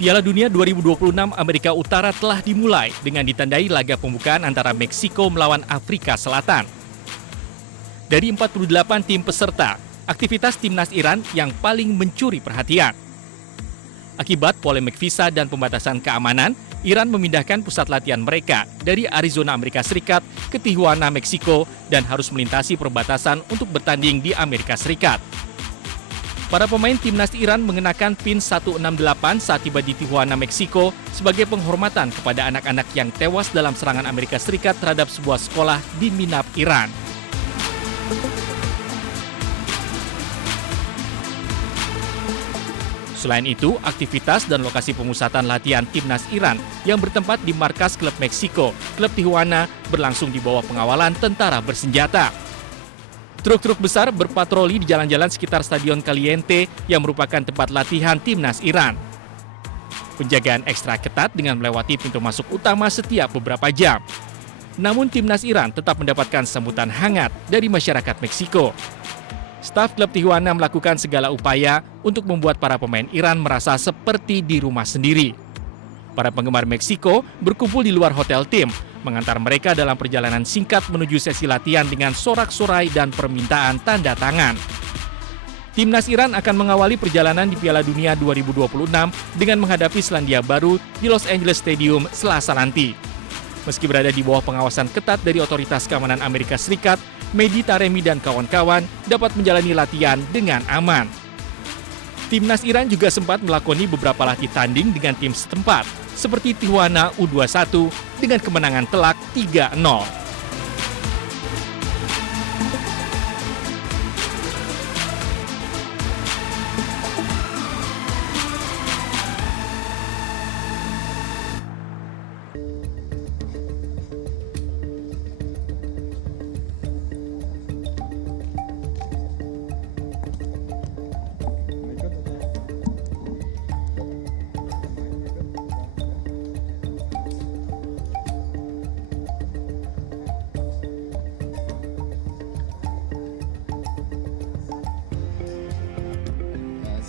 Piala Dunia 2026 Amerika Utara telah dimulai dengan ditandai laga pembukaan antara Meksiko melawan Afrika Selatan. Dari 48 tim peserta, aktivitas timnas Iran yang paling mencuri perhatian. Akibat polemik visa dan pembatasan keamanan, Iran memindahkan pusat latihan mereka dari Arizona, Amerika Serikat ke Tijuana, Meksiko dan harus melintasi perbatasan untuk bertanding di Amerika Serikat. Para pemain timnas Iran mengenakan pin 168 saat tiba di Tijuana, Meksiko sebagai penghormatan kepada anak-anak yang tewas dalam serangan Amerika Serikat terhadap sebuah sekolah di Minab, Iran. Selain itu, aktivitas dan lokasi pemusatan latihan timnas Iran yang bertempat di markas klub Meksiko, klub Tijuana, berlangsung di bawah pengawalan tentara bersenjata. Truk-truk besar berpatroli di jalan-jalan sekitar Stadion Caliente yang merupakan tempat latihan timnas Iran. Penjagaan ekstra ketat dengan melewati pintu masuk utama setiap beberapa jam. Namun timnas Iran tetap mendapatkan sambutan hangat dari masyarakat Meksiko. Staf klub Tijuana melakukan segala upaya untuk membuat para pemain Iran merasa seperti di rumah sendiri. Para penggemar Meksiko berkumpul di luar hotel tim, mengantar mereka dalam perjalanan singkat menuju sesi latihan dengan sorak-sorai dan permintaan tanda tangan. Timnas Iran akan mengawali perjalanan di Piala Dunia 2026 dengan menghadapi Selandia Baru di Los Angeles Stadium Selasa nanti. Meski berada di bawah pengawasan ketat dari otoritas keamanan Amerika Serikat, Mehdi Taremi dan kawan-kawan dapat menjalani latihan dengan aman. Timnas Iran juga sempat melakoni beberapa latih tanding dengan tim setempat, seperti Tijuana U21 dengan kemenangan telak 3-0.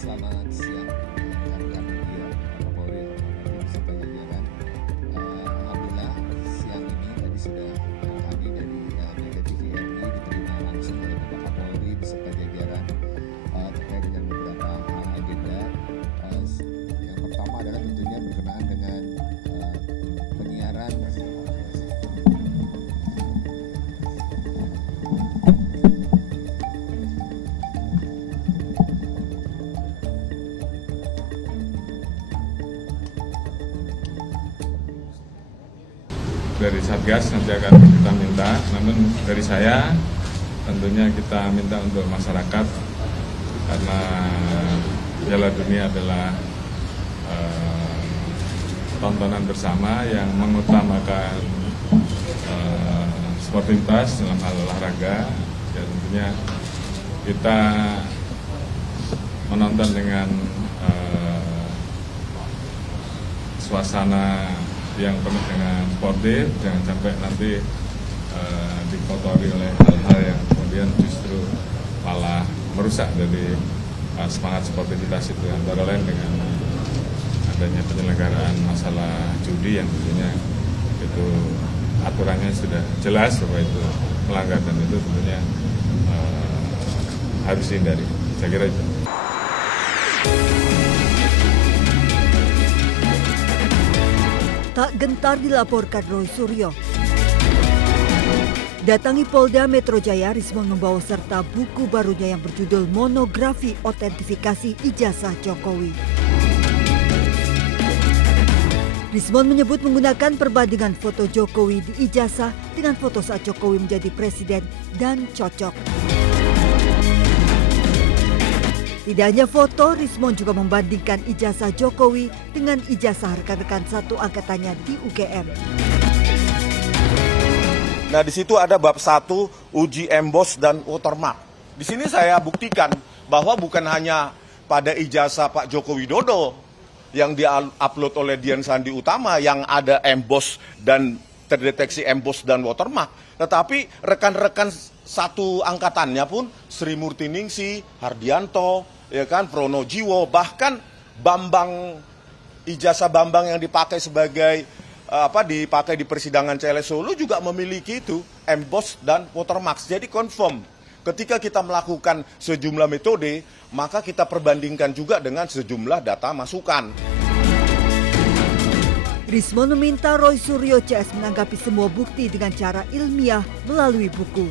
Selamat siang, rekan-rekan media, Bapak Polri, beserta jajaran. Alhamdulillah siang ini tadi sudah kami dari Mega TVRI diterima langsung oleh Bapak Kapolri beserta jajaran terkait dengan beberapa agenda. Yang pertama adalah tentunya berkenaan dengan penyiaran dari Satgas nanti akan kita minta, namun dari saya tentunya kita minta untuk masyarakat karena Piala Dunia adalah tontonan bersama yang mengutamakan sportivitas dalam hal olahraga, ya tentunya kita menonton dengan suasana yang penuh dengan sportif, jangan sampai nanti dikotori oleh hal-hal yang kemudian justru malah merusak dari semangat sportivitas itu, antara lain dengan adanya penyelenggaraan masalah judi yang tentunya itu aturannya sudah jelas bahwa itu melanggar dan itu tentunya harus dihindari. Saya kira itu. Tak gentar dilaporkan Roy Suryo. Datangi Polda Metro Jaya, Rismon membawa serta buku barunya yang berjudul Monografi Otentifikasi Ijazah Jokowi. Rismon menyebut menggunakan perbandingan foto Jokowi di ijazah dengan foto saat Jokowi menjadi presiden dan cocok. Tidak hanya foto, Rismon juga membandingkan ijazah Jokowi dengan ijazah rekan-rekan satu angkatannya di UGM. Nah, di situ ada bab 1 uji emboss dan watermark. Di sini saya buktikan bahwa bukan hanya pada ijazah Pak Joko Widodo yang di-upload oleh Dian Sandi Utama yang ada emboss dan terdeteksi emboss dan watermark, tetapi rekan-rekan satu angkatannya pun Sri Murtiningsi, Hardianto, ya kan, Pronojiwo, bahkan Bambang ijazah Bambang yang dipakai sebagai dipakai di persidangan CLS Solo juga memiliki itu emboss dan watermark. Jadi confirm. Ketika kita melakukan sejumlah metode, maka kita perbandingkan juga dengan sejumlah data masukan. Rismon meminta Roy Suryo CS menanggapi semua bukti dengan cara ilmiah melalui buku.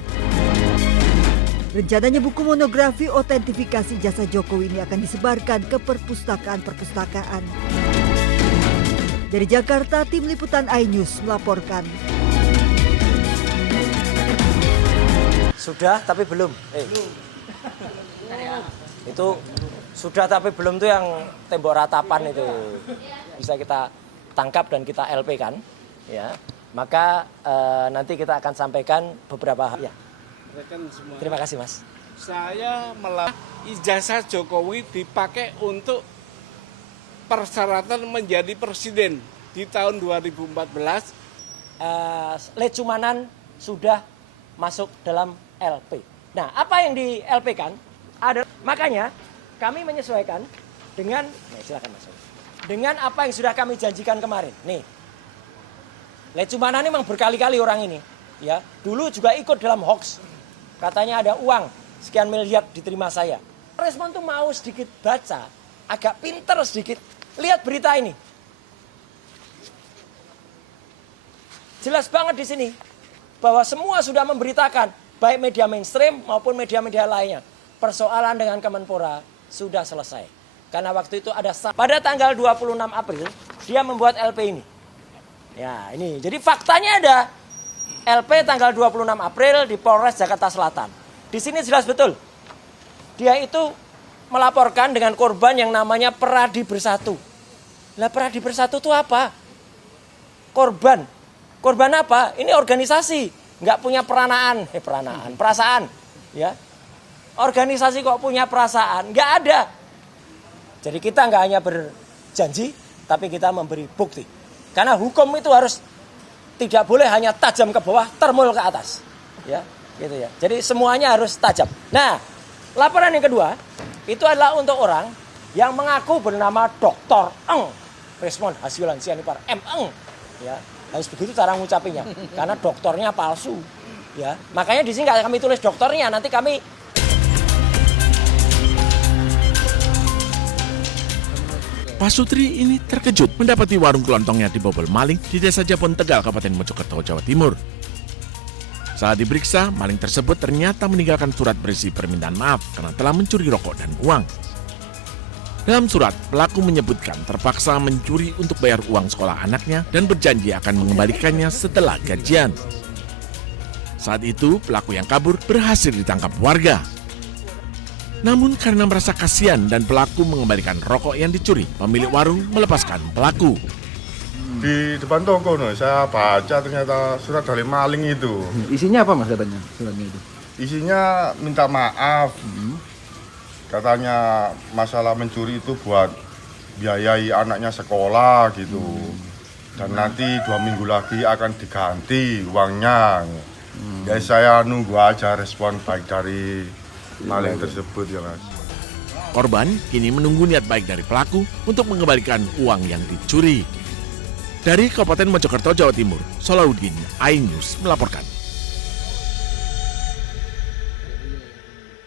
Rencananya buku monografi otentifikasi jasa Jokowi ini akan disebarkan ke perpustakaan-perpustakaan. Dari Jakarta, tim liputan iNews melaporkan. Sudah tapi belum. Itu sudah tapi belum tuh yang tembok ratapan itu bisa kita tangkap dan kita LP kan, ya. Maka nanti kita akan sampaikan beberapa ya. Terima kasih Mas. Saya ijazah Jokowi dipakai untuk persyaratan menjadi presiden di tahun 2014. Lecumanan sudah masuk dalam LP. Nah, apa yang di LP kan? Makanya kami menyesuaikan dengan, silakan Mas. Dengan apa yang sudah kami janjikan kemarin. Nih, Lecumanan ini memang berkali-kali orang ini, ya. Dulu juga ikut dalam hoax. Katanya ada uang sekian miliar diterima saya. Respon tuh mau sedikit baca, agak pinter sedikit. Lihat berita ini. Jelas banget di sini bahwa semua sudah memberitakan, baik media mainstream maupun media-media lainnya. Persoalan dengan Kemenpora sudah selesai. Karena waktu itu ada pada tanggal 26 April dia membuat LP ini. Ya, ini. Jadi faktanya ada LP tanggal 26 April di Polres Jakarta Selatan. Di sini jelas betul. Dia itu melaporkan dengan korban yang namanya Peradi Bersatu. Lah Peradi Bersatu itu apa? Korban. Korban apa? Ini organisasi, nggak punya perasaan, ya. Organisasi kok punya perasaan? Nggak ada. Jadi kita nggak hanya berjanji, tapi kita memberi bukti. Karena hukum itu harus tidak boleh hanya tajam ke bawah, termul ke atas, ya, gitu ya. Jadi semuanya harus tajam. Nah, laporan yang kedua itu adalah untuk orang yang mengaku bernama Dr. Eng, Rismon Hasilan Sianipar M. Eng, ya. Harus begitu cara ngucapinya, karena doktornya palsu, ya. Makanya di sini nggak kami tulis dokternya, nanti kami. Pak Sutri ini terkejut mendapati warung kelontongnya dibobol maling di Desa Japon Tegal, Kabupaten Mojokerto, Jawa Timur. Saat diperiksa, maling tersebut ternyata meninggalkan surat berisi permintaan maaf karena telah mencuri rokok dan uang. Dalam surat, pelaku menyebutkan terpaksa mencuri untuk bayar uang sekolah anaknya dan berjanji akan mengembalikannya setelah gajian. Saat itu, pelaku yang kabur berhasil ditangkap warga. Namun karena merasa kasihan dan pelaku mengembalikan rokok yang dicuri, pemilik warung melepaskan pelaku. Di depan toko, saya baca ternyata surat dari maling itu. Isinya apa Mas katanya suratnya itu? Isinya minta maaf. Katanya masalah mencuri itu buat biayai anaknya sekolah gitu. Dan nanti 2 minggu lagi akan diganti uangnya. Ya saya nunggu aja respon baik dari maling tersebut ya Mas. Korban kini menunggu niat baik dari pelaku untuk mengembalikan uang yang dicuri. Dari Kabupaten Mojokerto, Jawa Timur, Solahuddin, iNews melaporkan.